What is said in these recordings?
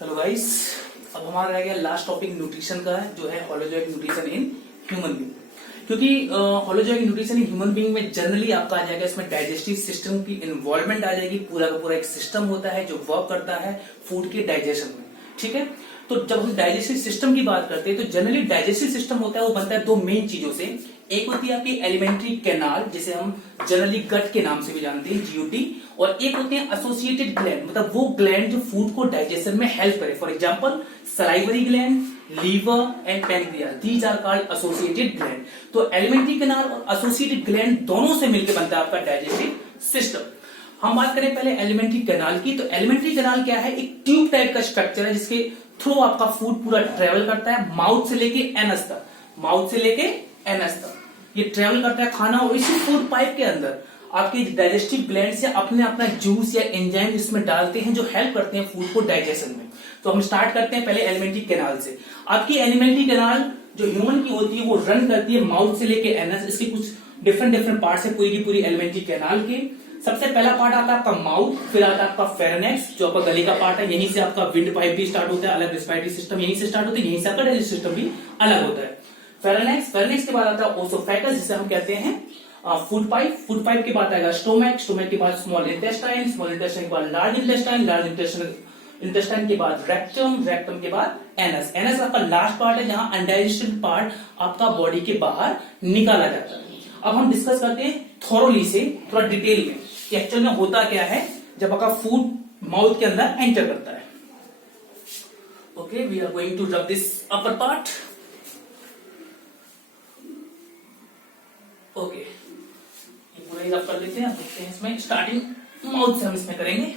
Hello guys, अब हमारा रह गया लास्ट टॉपिक न्यूट्रिशन का, जो है holozoic nutrition in human being. क्योंकि holozoic nutrition in human being में जनरली आपका आ जाएगा, इसमें डाइजेस्टिव सिस्टम की इन्वॉल्वमेंट आ जाएगी। पूरा का पूरा एक सिस्टम होता है जो वर्क करता है फूड के डाइजेशन में। ठीक है, तो जब हम डाइजेस्टिव सिस्टम की बात करते हैं तो जनरली डाइजेस्टिव सिस्टम होता है, वो बनता है दो मेन चीजों से। एक होती है आपकी एलिमेंट्री कैनाल, जिसे हम जनरली गट के नाम से भी जानते हैं, जीओटी, और एक होते हैं एसोसिएटेड ग्लैंड, मतलब वो ग्लैंड जो फूड को डाइजेशन में हेल्प करे। For example salivary gland, liver and pancreas, these are called associated gland. तो एलिमेंट्री कैनाल और एसोसिएटेड ग्लैंड दोनों से मिलकर बनता है आपका डाइजेस्टिव सिस्टम। हम बात करें पहले एलिमेंट्री कैनाल की, तो एलिमेंट्री कैनाल क्या है? एक ट्यूब टाइप का स्ट्रक्चर है जिसके थ्रू आपका फूड पूरा ट्रेवल करता है माउथ से लेके एनस तक। माउथ से लेके एनस तक ये ट्रेवल करता है खाना, और इसी फूड पाइप के अंदर आपके डाइजेस्टिव ग्लैंड से अपने अपना जूस या एंजाइम इसमें डालते हैं जो हेल्प करते हैं फूड को डाइजेशन में। तो हम स्टार्ट करते हैं पहले एलिमेंट्री कैनाल से। आपकी एलिमेंट्री कैनाल जो ह्यूमन की होती है वो रन करती है माउथ से लेके एनस। इसके कुछ डिफरेंट पार्ट्स है पूरी की पूरी एलिमेंट्री कैनाल के। सबसे पहला पार्ट आता है आपका माउथ, फिर आता है आपका फेरेनेक्स जो आपका गले का पार्ट है, यहीं से आपका विंड पाइप भी स्टार्ट होता है, अलग रेस्पिरेटरी सिस्टम यहीं से स्टार्ट होता है, यहीं से आपका डाइजेस्टिव सिस्टम भी अलग होता है। फेरेनेक्स के बाद आता है ओसोफेगस, जिसे हम कहते हैं फूड पाइप के बाद आएगा स्टोमक के बाद स्मॉल इंटेस्टाइन के बाद लार्ज इंटेस्टाइन के बाद रेक्टम के बाद एनस आपका लास्ट पार्ट है, जहां अनडाइजेस्टेड पार्ट आपका बॉडी के बाहर निकाला जाता है। अब हम डिस्कस करते हैं थोरोली से, थोड़ा डिटेल में, कि एक्चुअल में होता क्या है जब आपका फूड माउथ के अंदर एंटर करता है। Okay, we are going to rub this upper part. Okay, ये पूरा ही रब कर लेते हैं। देखते हैं इसमें स्टार्टिंग माउथ से हम इसमें करेंगे।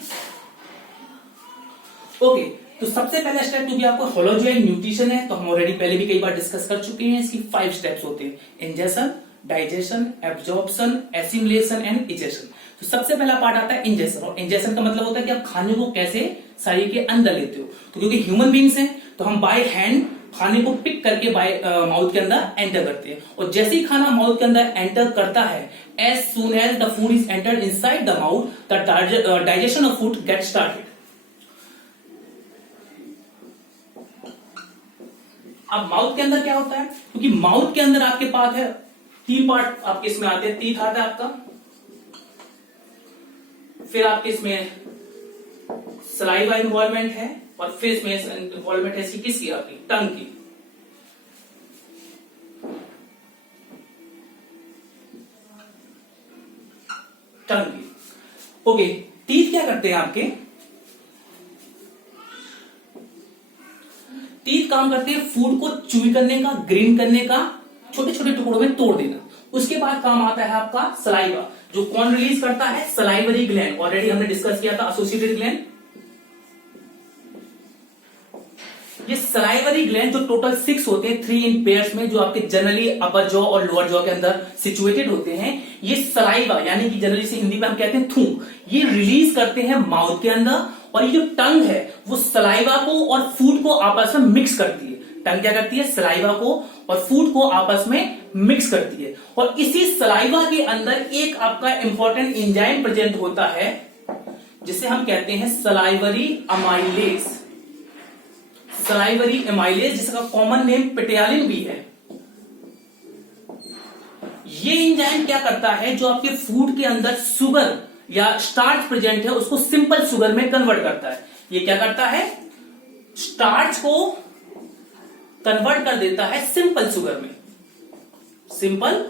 ओके, तो सबसे पहला स्टेप जो भी आपको होलोजोइक न्यूट्रिशन है, तो हम ऑलरेडी पहले भी कई बार डिस्कस कर चुके हैं। इसकी 5 स्टेप्स होते हैं: ingestion, digestion, absorption, assimilation and egestion. तो सबसे पहला पार्ट आता है इंजेशन, और इंजेशन का मतलब होता है कि आप खाने को कैसे शरीर के अंदर लेते हो। तो क्योंकि ह्यूमन बीइंग्स हैं तो हम बाय हैंड खाने को पिक करके बाय माउथ के अंदर एंटर करते हैं, और जैसे ही खाना माउथ के अंदर एंटर करता है, as soon as the food is entered inside the mouth, the digestion of food get started. अब माउथ के अंदर क्या होता है? क्योंकि माउथ के अंदर आपके पास है 3 पार्ट आपके इसमें आते हैं। टीथ आता है आपका, फिर आपके इसमें सलाइवा इन्वॉल्वमेंट है, और फिर इसमें इन्वॉल्वमेंट है किसकी? आपकी टंग की। ओके, टीथ क्या करते हैं आपके? टीथ काम करते हैं फूड को च्यूई करने का, ग्रीन करने का, छोटे छोटे टुकड़ों में तोड़ देना। उसके बाद काम आता है आपका सलाइवा, जो कौन रिलीज करता है? Salivary gland. ऑलरेडी हमने डिस्कस किया था एसोसिएटेड ग्लैंड। ये सलाइवरी ग्लैंड जो टोटल 6 होते हैं, 3 इन पेयर्स में, जो आपके जनरली अपर जॉ और लोअर जॉ के अंदर सिचुएटेड होते हैं। ये सलाइवा यानी कि जनरली से हिंदी में हम कहते हैं थूक, ये रिलीज करते हैं माउथ के अंदर, और ये जो टंग है वो सलाइवा को और फूड को आपस में मिक्स करती है। टंग क्या करती है? सलाइवा को और फूड को आपस में मिक्स करती है, और इसी सलाइवा के अंदर एक आपका इंपॉर्टेंट एंजाइम प्रेजेंट होता है जिसे हम कहते हैं सलाइवरी अमाइलेज। सलाइवरी एमाइलेज, जिसका कॉमन नेम पेटियालिन भी है। ये एंजाइम क्या करता है? जो आपके फूड के अंदर शुगर या स्टार्च प्रेजेंट है उसको सिंपल शुगर में कन्वर्ट करता है। ये क्या करता है? स्टार्च को कन्वर्ट कर देता है सिंपल शुगर में, सिंपल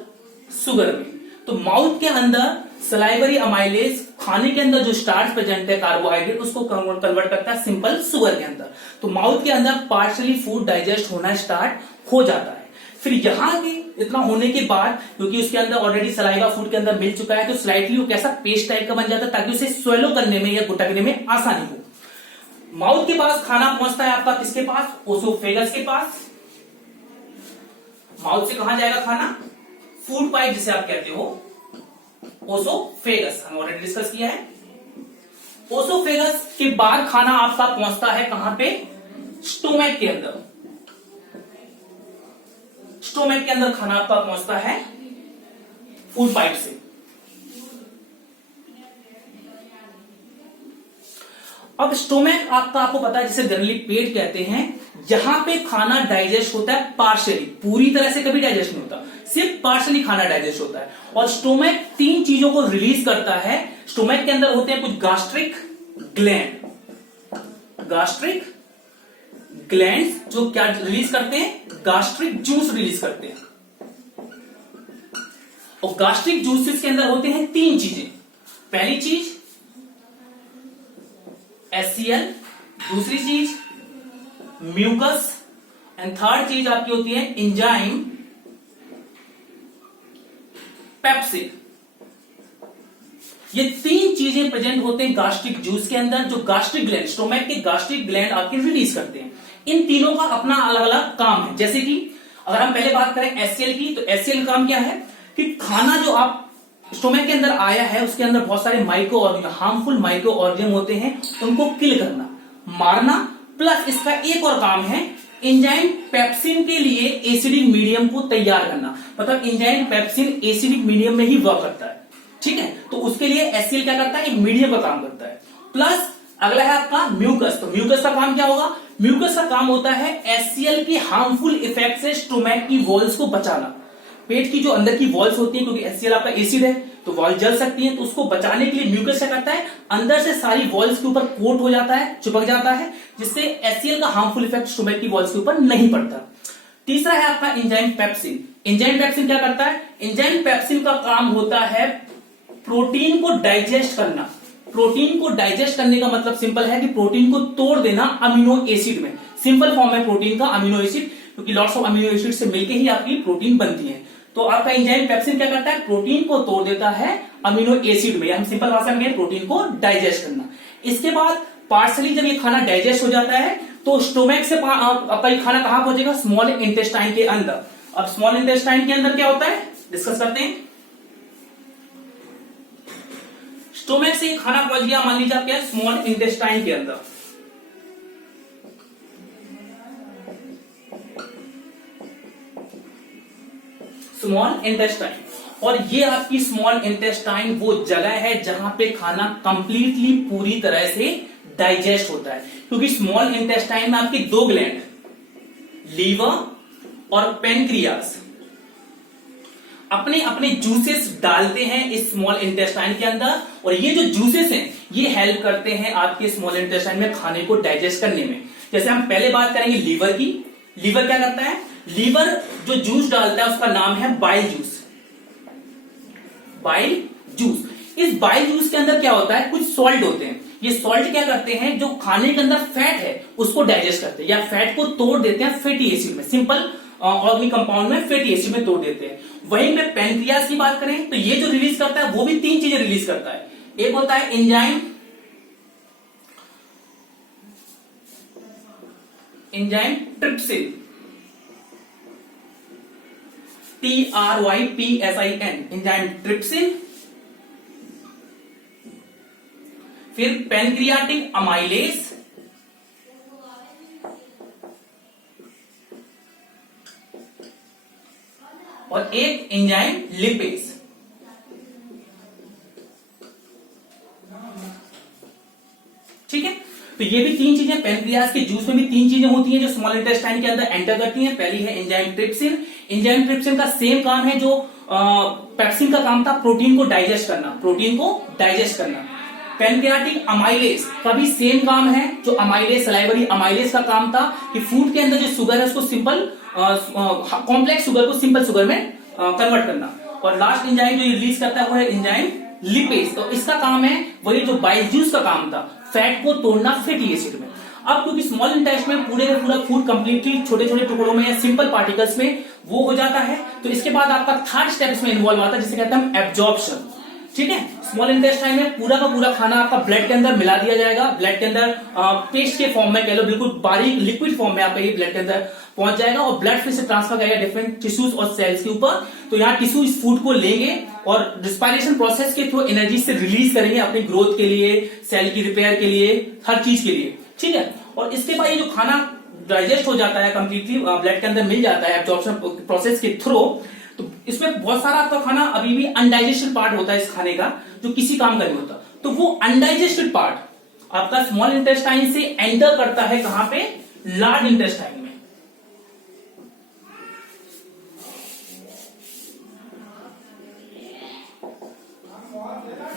शुगर में। तो माउथ के अंदर सलाइवरी अमाइलेज खाने के अंदर जो स्टार्च प्रेजेंट है, कार्बोहाइड्रेट, उसको कन्वर्ट करता है सिंपल शुगर के अंदर। तो माउथ के अंदर पार्शियली फूड डाइजेस्ट होना स्टार्ट हो जाता है। फिर यहां भी इतना होने के बाद, क्योंकि उसके अंदर ऑलरेडी सलाइवा फूड के अंदर मिल चुका है, तो स्लाइटली वो कैसा पेस्ट टाइप का बन जाता है, ताकि उसे स्वेलो करने में या गुटकने में आसानी हो। माउथ के पास खाना पहुंचता है आपका किसके पास? ओसोफेगस के पास। माउथ से कहां जाएगा खाना? फूड पाइप जिसे आप कहते हो, ओसोफेगस, हम ऑलरेडी डिस्कस किया है। ओसोफेगस के बाद खाना आपका पहुंचता है कहां पे? स्टोमक के अंदर। स्टोमक के अंदर खाना आपका पहुंचता है फूड पाइप से। अब स्टोमक आपको पता है, जिसे जनरली पेट कहते हैं, यहां पे खाना डाइजेस्ट होता है पार्शियली, पूरी तरह से कभी डाइजेस्ट नहीं होता, सिर्फ पार्शियली खाना डाइजेस्ट होता है। और स्टोमक 3 चीजों को रिलीज करता है। स्टोमक के अंदर होते हैं कुछ गैस्ट्रिक ग्लैंड जो क्या रिलीज करते हैं, गैस्ट्रिक जूस रिलीज करते हैं। और गैस्ट्रिक जूसेस के अंदर होते हैं 3 चीजें। पहली चीज HCl, दूसरी चीज म्यूकस, एंड थर्ड चीज आपकी होती है एंजाइम पेप्सिन। ये 3 चीजें प्रेजेंट होते हैं गैस्ट्रिक जूस के अंदर, जो गैस्ट्रिक ग्लैंड, स्टोमक के गैस्ट्रिक ग्लैंड आपके रिलीज करते हैं। इन तीनों का अपना अलग अलग काम है। जैसे कि अगर हम पहले बात करें HCl की, तो HCl का काम क्या है कि खाना जो आप स्टोमक के अंदर आया है उसके अंदर बहुत सारे micro organism, harmful micro organism होते हैं, उनको किल करना, मारना। प्लस इसका एक और काम है एंजाइम पेप्सिन के लिए एसिडिक मीडियम को तैयार करना। मतलब एंजाइम पेप्सिन एसिडिक मीडियम में ही वर्क करता है, ठीक है। तो उसके लिए HCl क्या करता है, एक मीडियम का काम करता है। प्लस अगला है आपका म्यूकस। तो म्यूकस का काम क्या होगा, म्यूकस का काम होता है HCl की हार्मफुल इफेक्ट से स्टोमक की वॉल्स को बचाना। पेट की जो अंदर की वॉल्स होती है, क्योंकि HCl आपका एसिड है तो वॉल जल सकती है, तो उसको बचाने के लिए म्यूकस क्या करता है, अंदर से सारी वॉल्स के ऊपर कोट हो जाता है, चिपक जाता है, जिससे HCl का हार्मफुल इफेक्ट स्टोमक की वॉल्स के ऊपर नहीं पड़ता। तीसरा है आपका एंजाइम पेप्सिन। एंजाइम पेप्सिन क्या करता है, एंजाइम पेप्सिन का काम होता है प्रोटीन को डाइजेस्ट करना। प्रोटीन को डाइजेस्ट करने का मतलब सिंपल है कि प्रोटीन को तोड़ देना अमीनो एसिड में। सिंपल फॉर्म है प्रोटीन का अमीनो एसिड, क्योंकि लॉट्स ऑफ अमीनो एसिड से मिलकर ही आपकी प्रोटीन बनती है। तो आपका एंजाइम पेप्सिन क्या करता है, प्रोटीन को तोड़ देता है अमीनो एसिड में, या हम सिंपल भाषा में प्रोटीन को डाइजेस्ट करना। इसके बाद पार्सली जब ये खाना डाइजेस्ट हो जाता है तो स्टोमक से आपका ये खाना कहां पहुंचेगा, स्मॉल इंटेस्टाइन के अंदर। अब स्मॉल इंटेस्टाइन के अंदर क्या होता है, डिस्कस करते हैं। स्टोमक से खाना पहुंच गया, मान लीजिए आप क्या, स्मॉल इंटेस्टाइन के अंदर। स्मॉल इंटेस्टाइन, और ये आपकी स्मॉल इंटेस्टाइन वो जगह है जहां पे खाना कंप्लीटली पूरी तरह से डाइजेस्ट होता है। क्योंकि स्मॉल इंटेस्टाइन में आपके 2 ग्लैंड, लीवर और पेनक्रियास, अपने अपने जूसेस डालते हैं इस स्मॉल इंटेस्टाइन के अंदर, और ये जो जूसेस हैं ये हेल्प करते हैं आपके स्मॉल इंटेस्टाइन में खाने को डाइजेस्ट करने में। जैसे हम पहले बात करेंगे लीवर की। लीवर क्या करता है, लीवर जो जूस डालता है उसका नाम है बाइल जूस। बाइल जूस, इस बाइल जूस के अंदर क्या होता है, कुछ सॉल्ट होते हैं। ये सॉल्ट क्या करते हैं, जो खाने के अंदर फैट है उसको डाइजेस्ट करते हैं, या फैट को तोड़ देते हैं फैटी एसिड में, सिंपल ऑर्गेनिक कंपाउंड में फैटी एसिड में तोड़ देते हैं। वहीं पे पेनक्रियास की बात करें तो ये जो रिलीज करता है वो भी 3 चीजें रिलीज करता है। एक होता है enzyme trypsin, TRYPSIN, enzyme trypsin. फिर पेनक्रियाटिक अमाइलेज, और एक एंजाइम लिपेज। ठीक है, तो ये भी 3 चीजें, पेनक्रियास के जूस में भी 3 चीजें होती हैं जो स्मॉल इंटेस्टाइन के अंदर एंटर करती हैं। पहली है एंजाइम ट्रिप्सिन। एंजाइम ट्रिप्सिन का सेम काम है जो पेप्सिन का काम था, प्रोटीन को डाइजेस्ट करना। पेनक्रियाटिक अमाइलेज का भी सेम काम है, जो अमाइलेज, सलाइवरी अमाइलेज का काम था कि फूड के अंदर जो शुगर है उसको सिंपल कॉम्प्लेक्स शुगर को सिंपल शुगर में कन्वर्ट करना। और लास्ट एंजाइम जो रिलीज करता है वो है एंजाइम लिपेज। तो इसका काम है वही जो बाइल जूस का काम था, फैट को तोड़ना फैटी एसिड में। अब क्योंकि स्मॉल इंटेस्टाइन में पूरे का पूरा फूड कंप्लीटली छोटे छोटे टुकड़ों में या सिंपल पार्टिकल्स में वो हो जाता है, तो इसके बाद आपका थर्ड स्टेप इसमें इन्वॉल्व आता है जिसे कहते हैं हम एब्जॉर्प्शन। ठीक है, स्मॉल इंटेस्टाइन में पूरा का पूरा खाना आपका ब्लड के अंदर मिला दिया जाएगा। ब्लड के अंदर पेस्ट के फॉर्म में कह लो, बिल्कुल बारीक लिक्विड फॉर्म में आपका ये ब्लड के अंदर पहुंच जाएगा और ब्लड फिर से ट्रांसफर करेगा डिफरेंट टिश्यूज और सेल्स के ऊपर। तो यहाँ टिश्यू इस फूड को लेंगे और रिस्पायरेशन प्रोसेस के थ्रू एनर्जी से रिलीज करेंगे अपनी ग्रोथ के लिए, सेल की रिपेयर के लिए, हर चीज के लिए। ठीक है, और इसके बाद ये जो खाना डाइजेस्ट हो जाता है कंप्लीटली, ब्लड के अंदर मिल जाता है एब्जॉर्प्शन प्रोसेस के थ्रू, तो इसमें बहुत सारा आपका खाना अभी भी अनडाइजेस्टेड पार्ट होता है इस खाने का, जो किसी काम का नहीं होता। तो वो अनडाइजेस्टेड पार्ट आपका स्मॉल इंटेस्टाइन से एंटर करता है कहां पे, लार्ज इंटेस्टाइन में।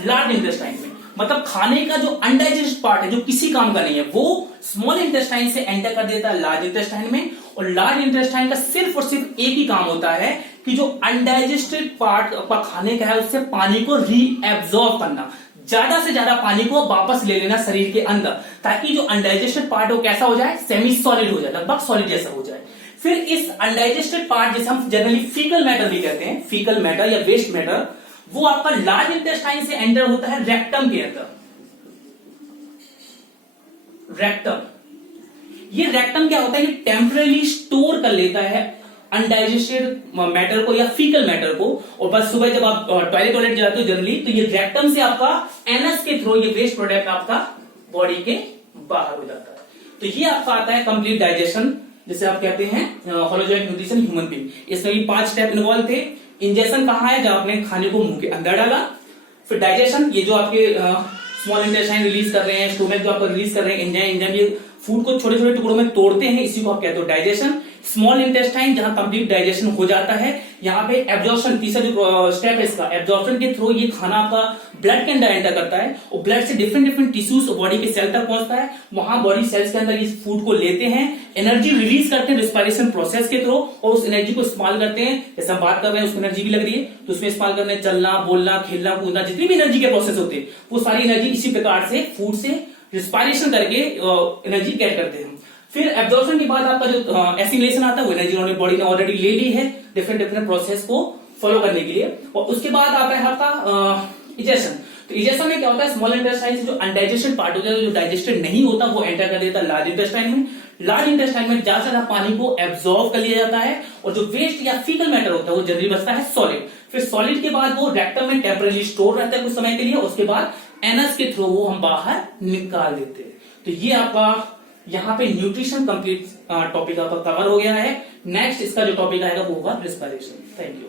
लार्ज इंटेस्टाइन में मतलब खाने का जो अनडाइजेस्टेड पार्ट है, जो किसी काम का नहीं है, वो स्मॉल इंटेस्टाइन से एंटर कर देता है लार्ज इंटेस्टाइन में। और लार्ज इंटेस्टाइन का सिर्फ और सिर्फ एक ही काम होता है कि जो अनडाइजेस्टेड पार्ट आपका खाने का है उससे पानी को रीएब्सॉर्ब करना, ज्यादा से ज्यादा पानी को वापस ले लेना शरीर के अंदर, ताकि जो अनडाइजेस्टेड पार्ट हो कैसा हो जाए, सेमी सॉलिड हो जाए, लगभग सॉलिड जैसा हो जाए। फिर इस अनडाइजेस्टेड पार्ट जिसे हम जनरली फीकल मैटर भी कहते हैं, फीकल मैटर या वेस्ट मैटर, वो आपका लार्ज इंटेस्टाइन से एंटर होता है रेक्टम के अंदर। रेक्टम, ये रेक्टम क्या होता है, ये टेम्पररी स्टोर कर लेता है अनडाइजेस्टेड मैटर को या फीकल मैटर को। और बस सुबह जब आप टॉयलेट जाते हो जनरली, तो ये रेक्टम से आपका एनस के थ्रू ये वेस्ट प्रोडक्ट आपका बॉडी के बाहर हो जाता है। तो ये आपका आता है कंप्लीट डाइजेशन, जिसे आप कहते हैं होलोजोइक न्यूट्रिशन ह्यूमन बीइंग। इसमें भी 5 स्टेप इन्वॉल्व थे। इंजेक्शन कहाँ है, जब आपने खाने को मुंह के अंदर डाला। फिर डाइजेशन, ये जो आपके स्मॉल इंटेस्टाइन रिलीज कर रहे हैं, स्टोमक जो आपको रिलीज कर रहे हैं, एंजाइम ये फूड को छोटे छोटे टुकड़ों में तोड़ते हैं, इसी को आप कहते हो डाइजेशन। स्मॉल इंटेस्टाइन जहां कंप्लीट डाइजेशन हो जाता है, यहाँ पे एब्जॉर्प्शन, तीसरा जो स्टेप है इसका, एब्जॉर्प्शन के थ्रू ये खाना आपका ब्लड के अंदर एंटर करता है और ब्लड से डिफरेंट डिफरेंट टिश्यूज और बॉडी के सेल तक पहुंचता है। वहां बॉडी सेल्स के अंदर इस फूड को लेते हैं, एनर्जी रिलीज करते हैं रिस्पायरेशन प्रोसेस के थ्रू, और उस एनर्जी को इस्तेमाल करते हैं। जैसे हम बात कर रहे हैं, उसको एनर्जी भी लग रही है, तो उसमें इस्तेमाल करने, चलना, बोलना, खेलना, कूदना, जितनी भी एनर्जी के प्रोसेस होते हैं, वो सारी एनर्जी इसी प्रकार से फूड से रिस्पायरेशन करके एनर्जी कैट करते हैं। फिर एब्जॉर्प्शन के बाद आपका जो एसिमिलेशन आता है, वो एनर्जी उन्होंने बॉडी ने ऑलरेडी ले ली है डिफरेंट डिफरेंट प्रोसेस को फॉलो करने के लिए। और उसके बाद आता है आपका इजेशन। तो इजेशन में क्या होता है, स्मॉल इंटेस्टाइन से जो अनडाइजेस्टेड पार्ट होता है, जो डाइजेस्टेड नहीं होता, वो एंटर कर देता है लार्ज इंटेस्टाइन में। लार्ज इंटेस्टाइन में ज्यादा से ज्यादा पानी को एब्जॉर्ब कर लिया जाता है, और जो वेस्ट या फीकल मैटर होता है वो जनरली बचता है सॉलिड। फिर सॉलिड के बाद वो रेक्टम में टेम्पररी स्टोर रहता है कुछ समय के लिए, उसके बाद एनस के थ्रू वो हम बाहर निकाल देते हैं। तो ये आपका यहाँ पे न्यूट्रिशन कंप्लीट टॉपिक आपका कवर हो गया है। नेक्स्ट इसका जो टॉपिक आएगा वो होगा रिस्पायरेशन। Thank you.